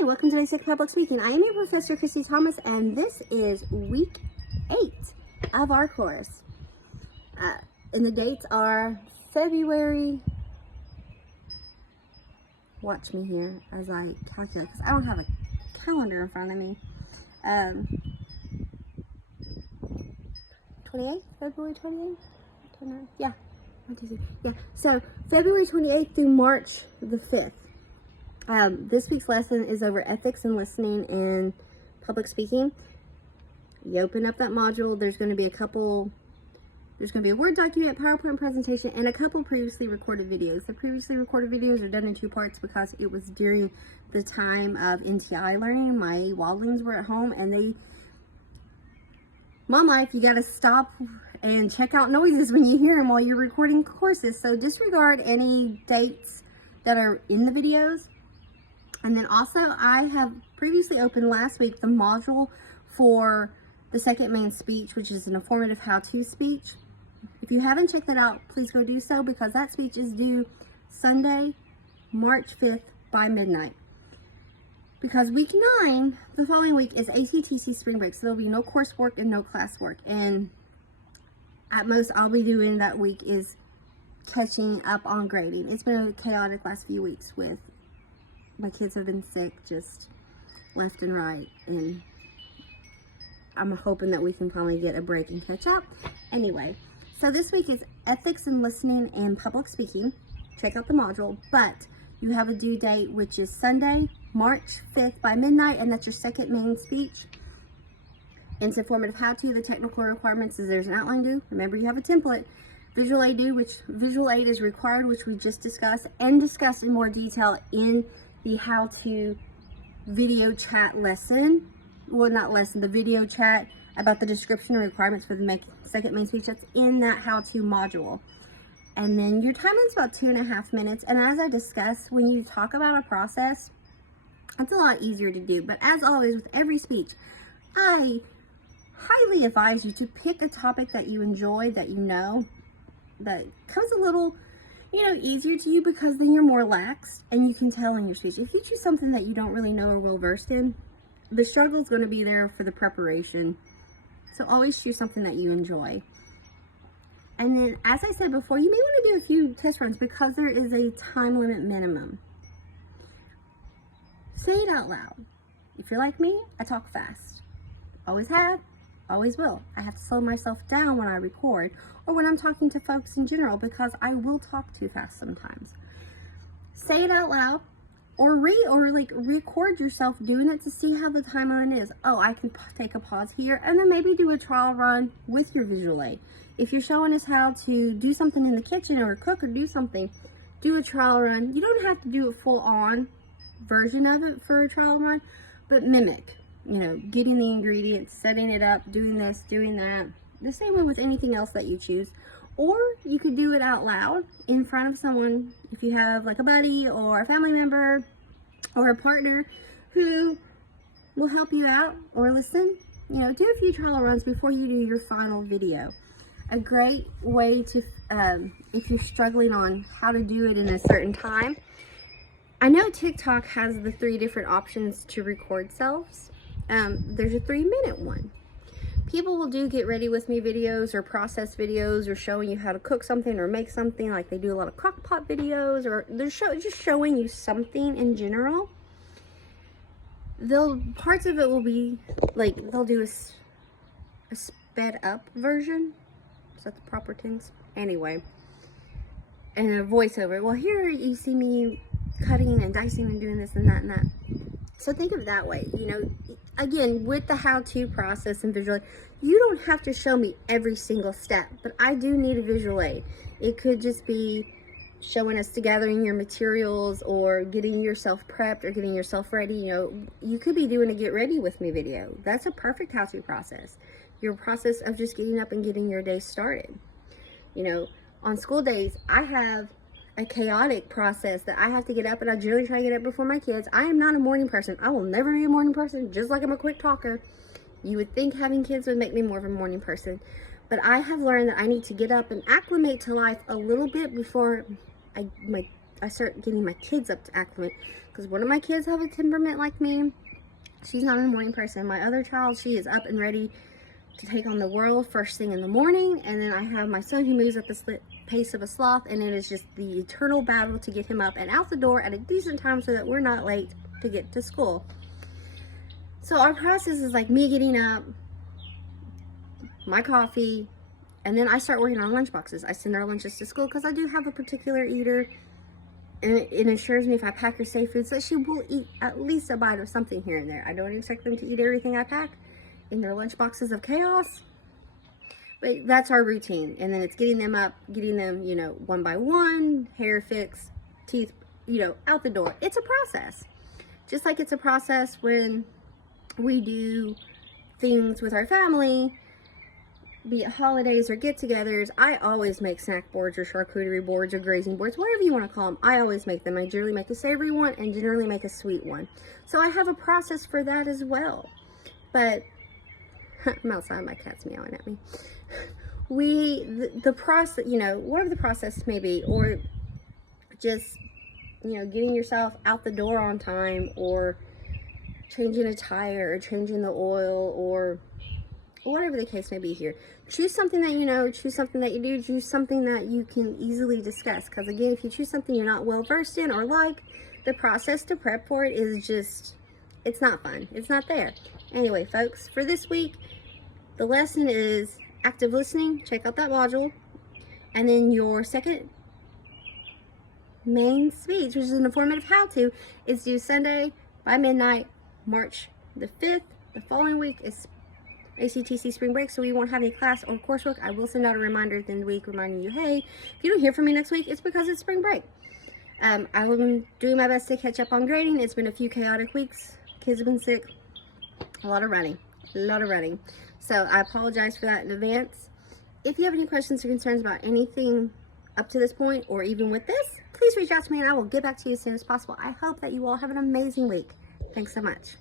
Hi, welcome to Basic Public Speaking. I am your Professor Christy Thomas, and this is week 8 of our course. And the dates are February, watch me here as I calculate, because I don't have a calendar in front of me. 28th, February 28th? Yeah, 1, 2, 3. Yeah, so February 28th through March the 5th. This week's lesson is over ethics and listening and public speaking. You open up that module, there's going to be a Word document, PowerPoint presentation, and a couple previously recorded videos. The previously recorded videos are done in 2 parts because it was during the time of NTI learning. My wildlings were at home and Mom life, you got to stop and check out noises when you hear them while you're recording courses. So disregard any dates that are in the videos. And then also, I have previously opened last week the module for the second main speech, which is an informative how-to speech. If you haven't checked that out, please go do so, because that speech is due Sunday, March 5th by midnight. Because week 9, the following week, is ACTC spring break, so there'll be no coursework and no classwork. And at most, I'll be doing that week is catching up on grading. It's been a chaotic last few weeks with my kids have been sick just left and right, and I'm hoping that we can finally get a break and catch up. Anyway, so this week is ethics and listening and public speaking. Check out the module, but you have a due date, which is Sunday, March 5th by midnight, and that's your second main speech. It's informative how-to. The technical requirements is there's an outline due. Remember, you have a template. Visual aid due, which visual aid is required, which we just discussed and discussed in more detail in the how-to video chat lesson. Well, not lesson, the video chat about the description and requirements for the second main speech. That's in that how-to module. And then your time is about 2.5 minutes. And as I discussed, when you talk about a process, it's a lot easier to do. But as always, with every speech, I highly advise you to pick a topic that you enjoy, that you know, that comes a little, easier to you, because then you're more lax and you can tell in your speech. If you choose something that you don't really know or well versed in, the struggle is going to be there for the preparation. So always choose something that you enjoy. And then, as I said before, you may want to do a few test runs because there is a time limit minimum. Say it out loud. If you're like me, I talk fast. Always have, always will. I have to slow myself down when I record or when I'm talking to folks in general, because I will talk too fast sometimes. Say it out loud, or record yourself doing it to see how the time on it is. Oh, I can take a pause here, and then maybe do a trial run with your visual aid. If you're showing us how to do something in the kitchen or cook or do something, do a trial run. You don't have to do a full on version of it for a trial run, but mimic. Getting the ingredients, setting it up, doing this, doing that. The same way with anything else that you choose. Or you could do it out loud in front of someone, if you have like a buddy or a family member or a partner who will help you out or listen. Do a few trial runs before you do your final video. A great way to, if you're struggling on how to do it in a certain time. I know TikTok has the 3 different options to record selves. There's a 3-minute one. People will do get ready with me videos or process videos or showing you how to cook something or make something, like they do a lot of crock pot videos, or they're just showing you something in general. Parts of it will be like, they'll do a sped up version. Is that the proper tense? Anyway. And a voiceover. Well, here you see me cutting and dicing and doing this and that and that. So think of it that way. Again, with the how-to process and visual aid, you don't have to show me every single step, but I do need a visual aid. It could just be showing us gathering your materials or getting yourself prepped or getting yourself ready. You could be doing a get ready with me video. That's a perfect how-to process. Your process of just getting up and getting your day started. On school days, I have a chaotic process that I have to get up, and I generally try to get up before my kids. I am not a morning person. I will never be a morning person, just like I'm a quick talker. You would think having kids would make me more of a morning person, but I have learned that I need to get up and acclimate to life a little bit before I start getting my kids up to acclimate, because one of my kids have a temperament like me. She's not a morning person. My other child, she is up and ready to take on the world first thing in the morning. And then I have my son who moves at the pace of a sloth, and it is just the eternal battle to get him up and out the door at a decent time so that we're not late to get to school. So our process is like me getting up, my coffee, and then I start working on lunch boxes. I send our lunches to school because I do have a particular eater, and it assures me if I pack her safe foods that she will eat at least a bite of something here and there. I don't expect them to eat everything I pack in their lunch boxes of chaos, but that's our routine. And then it's getting them up, getting them, you know, one by one, hair fixed, teeth, you know, out the door. It's a process. Just like it's a process when we do things with our family, be it holidays or get-togethers. I always make snack boards or charcuterie boards or grazing boards, whatever you want to call them. I always make them. I generally make a savory one and generally make a sweet one. So I have a process for that as well. But I'm outside, my cat's meowing at me. The process, you know, whatever the process may be, or just, you know, getting yourself out the door on time, or changing a tire, or changing the oil, or whatever the case may be here. Choose something that you know, choose something that you do, choose something that you can easily discuss. Because again, if you choose something you're not well versed in or like, the process to prep for it is just, it's not fun. It's not there. Anyway, folks, for this week, the lesson is active listening. Check out that module. And then your second main speech, which is an informative how-to, is due Sunday by midnight, March the 5th. The following week is ACTC spring break, so we won't have any class or coursework. I will send out a reminder at the end of the week reminding you, hey, if you don't hear from me next week, it's because it's spring break. I'm doing my best to catch up on grading. It's been a few chaotic weeks. Kids have been sick. A lot of running. So I apologize for that in advance. If you have any questions or concerns about anything up to this point, or even with this, please reach out to me and I will get back to you as soon as possible. I hope that you all have an amazing week. Thanks so much.